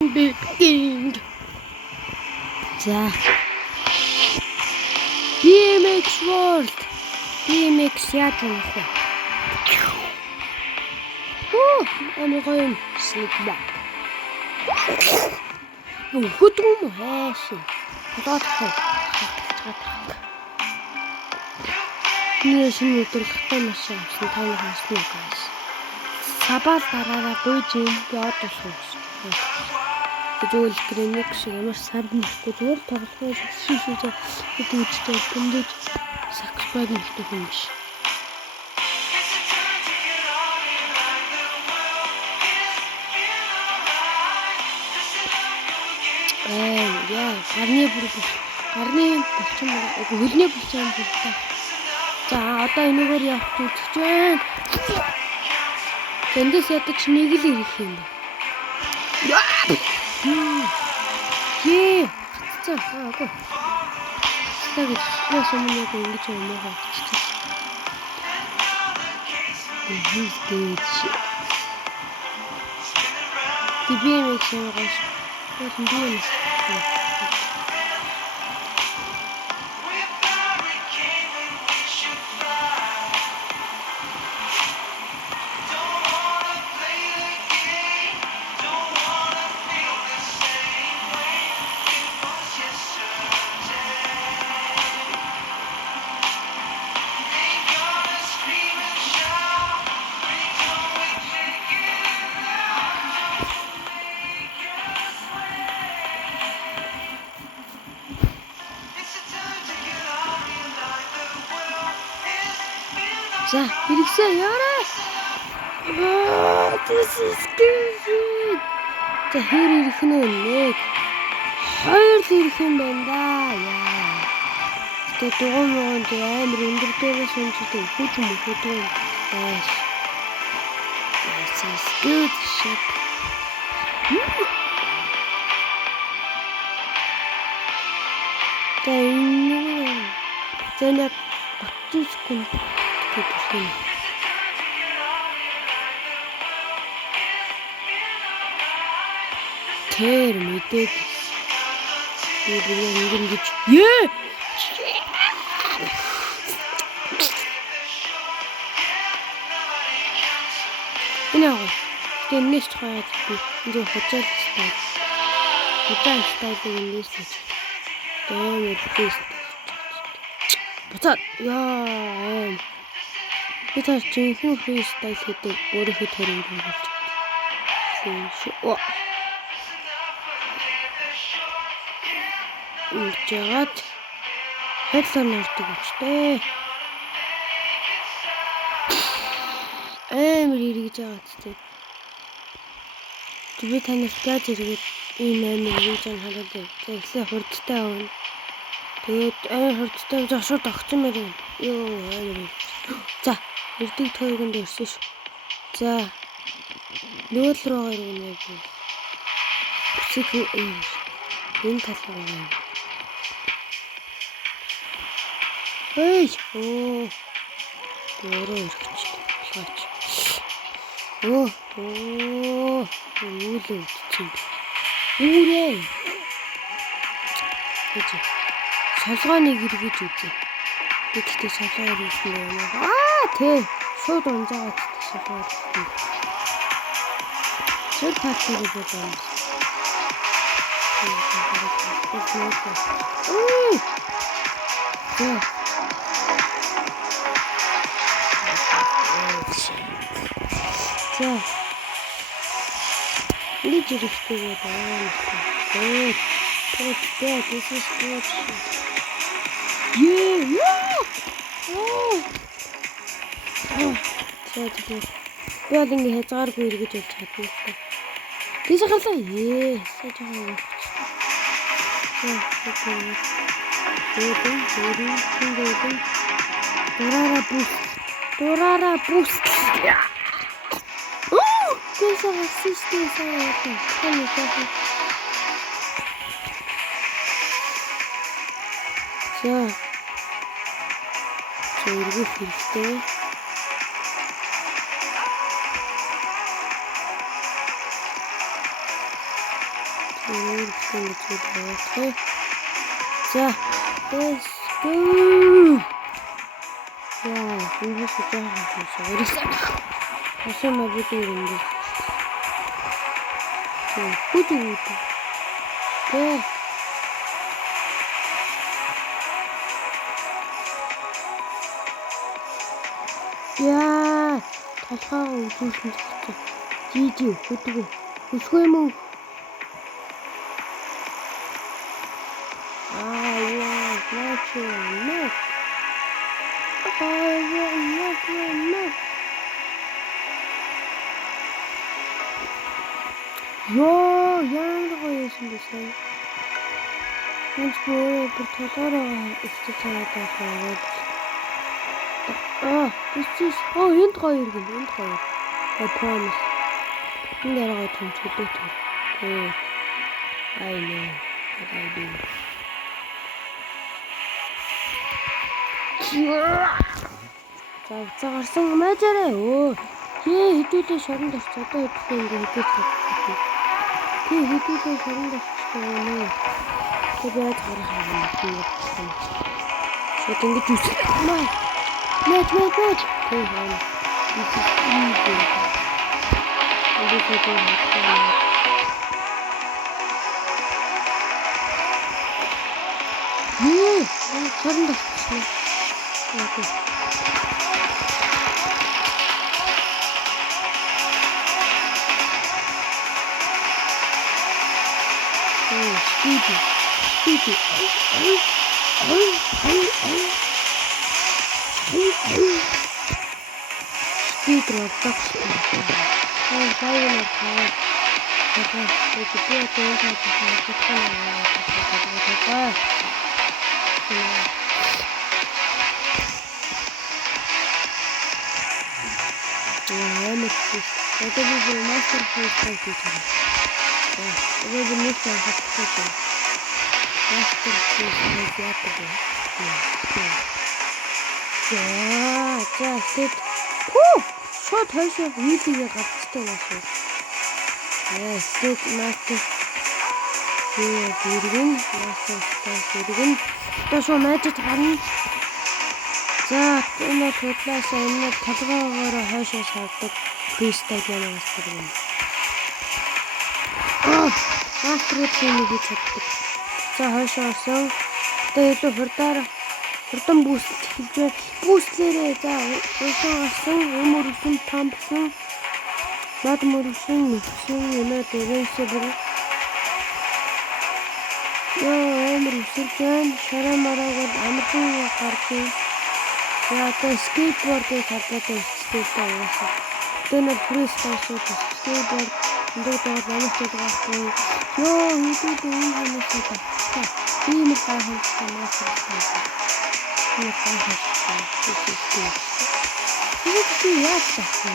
Begin. За. BMX World. BMX яаж юм бэ? Амир гоё сэтбэ. Хөдгөм хайшин. Тодорхой. Шинэ өдөрлөгтэй машин авсан тань хаасан уу guys. Сабаал дараараа гуйж юм би од болох юм. Зүгээр грэмик шиг ямар сарнахгүй зүгээр тоглохоо шишүүтэй үдүүжтэй бөмбөж сакспайд нөхдөг юм биш. Яа, гарны булчин хөлний булчин болтой. За, одоо энэгээр явах үзэж байна. Эндээс ядаж нэг л ирэх юм байна. За, аагүй. Тэгэж яаш юм яг ингэж юм аа чичээ. BMX юм гош. BMX. За, хэрэгсээ яваарай. This is good. За, хэр ирэх нь нэг. Хоёр л ирэх юм байна да. Яа. Тэгээ дугуйнд амар өндөр дээрээс унждаг хүч юм хөдөө. Яаш. This is good shit. Зэнэ 30 секунд гэсэн. Тэр мэдээд би ингэж энэ яг нэст хаад би энэ хожаал стайл. Хожаал стайлыг нэст хийж. Дэмэр фест. Буцаад яа. Би таар чинь фест стайл хийдэг өөрийнхөө төрөнд болж. Жагаад хэдлэн ордог үстэй. Амар иргэж байгаа үстэй. Би танаас яаж иргээд энэ амар иргэж байгаа хараад эхлээ хурдтай авна. Тэгээд хурдтай зогсоод огцсон мэрэг. Йоо амар. За, эрдэг тойронд ирсэн ш. За. Нөөл рүү ирнэ гэж. Бүсэг энэ тал руу. Эй, өөрөө ирчих. Лаач. Үүлээ чинь. Үүрээ. Гэж. Солгооныг эргэж үзье. Би тэгтээ солгоо эргэж юм. Тий. Шууд унжаагаад солгоо. Шууд таарчих гэж байна. За. Нэг хэрэгтэй байна. This is good. Яг ингэ хязгааргүй эргэж болж чадна. Тийш харлаа. Сэж байгаа. Дураараа буст. Кэсэ систем сараа. За. Эргэх хэрэгтэй. За, let's go. Яа, энэ хэсэг яах вэ? Хашаа мабут юм дий. Бүдүүд. Яа, толгоо үзүүлсэн ч жижиг хөдгөө. Өсгөө юм уу? Ёо, ямар гоё юм бэ сая. Энд бүр толгоороо ихтэй цаад байгаа. Энд гоё иргэн, энд гоё. I promise. Энд яргаа томчтой. I know what I do. За гарсан мажаараа. Хэдүүлээ шоронд орч одоо хэдүүлээ ингээ хэдүүлж чадчих. Хэдүүлээ шоронд орчихсан нэ. Тэг яаж гарах юм бэ? Шот ингээ үсэх. Мэт. Тэг хаа. Шоронд орчихсан. Speedy. Speed rock. Это был мастер-класс компьютера. Это был мастер-класс компьютера. За, сет. Шот хойшоо вилигээ гацтай байна. Сет мастер. Иргэн. Одоо шоо майжд гарна. За, энэ тодлаас энэ толгоогоор хойшоо сардаг фристайл юм байна. Маструудын нэг чаддаг. За хойшоо орсон. Одоо илүү хурдан бүүстлээрээ за хойшоо орсон. Өмөрсөн тамбсан. Над мөрсөн энэ дээрээсээ амар үсэрхэн шарамараагаар амархан гардаг. Одоо скейтбордыг хадгалаад стилтэй уусаа. Тэнэ фристайл скейтборд дээд намайг байгаа. Хэдүүлээ энэ хүмүүсээ та. Тийм л хаахсан мастер. Тийм хаахсан. Тийм яах вэ?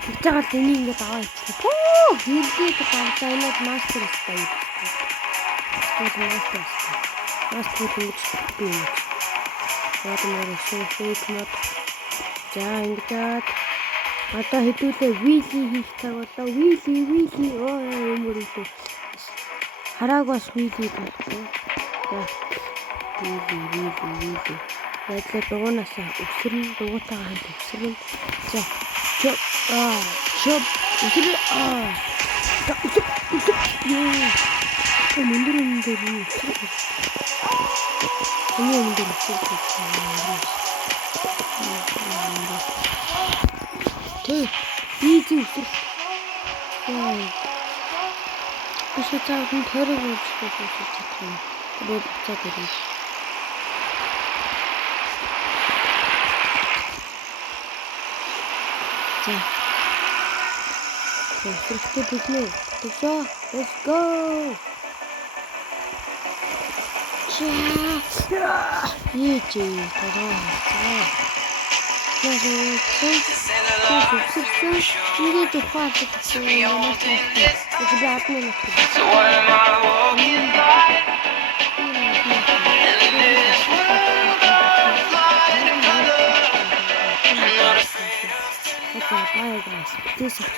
Тэгжээгээл энийг ингээд аваа ичлээ. Хэрдээ гавтаа энэ мастер стайл. Мастер ингэж би. За ингээд одоо хэдүүлээ вили хийх цаг болоо. Вили өмөрөлөө. Харааг бас вили болчихсон. За. Вили. Ядлаа дугуунаас өсрөн дугуйтайгаа хамт өсрөн. За. Чоп. Өсрөн. Мөндөр юм. Easy. Așa un tără vă let's go. Easy. Иди ты хватит. So what am I walking by? In this world of light and color, I'm not afraid of. Okay, bye guys. This is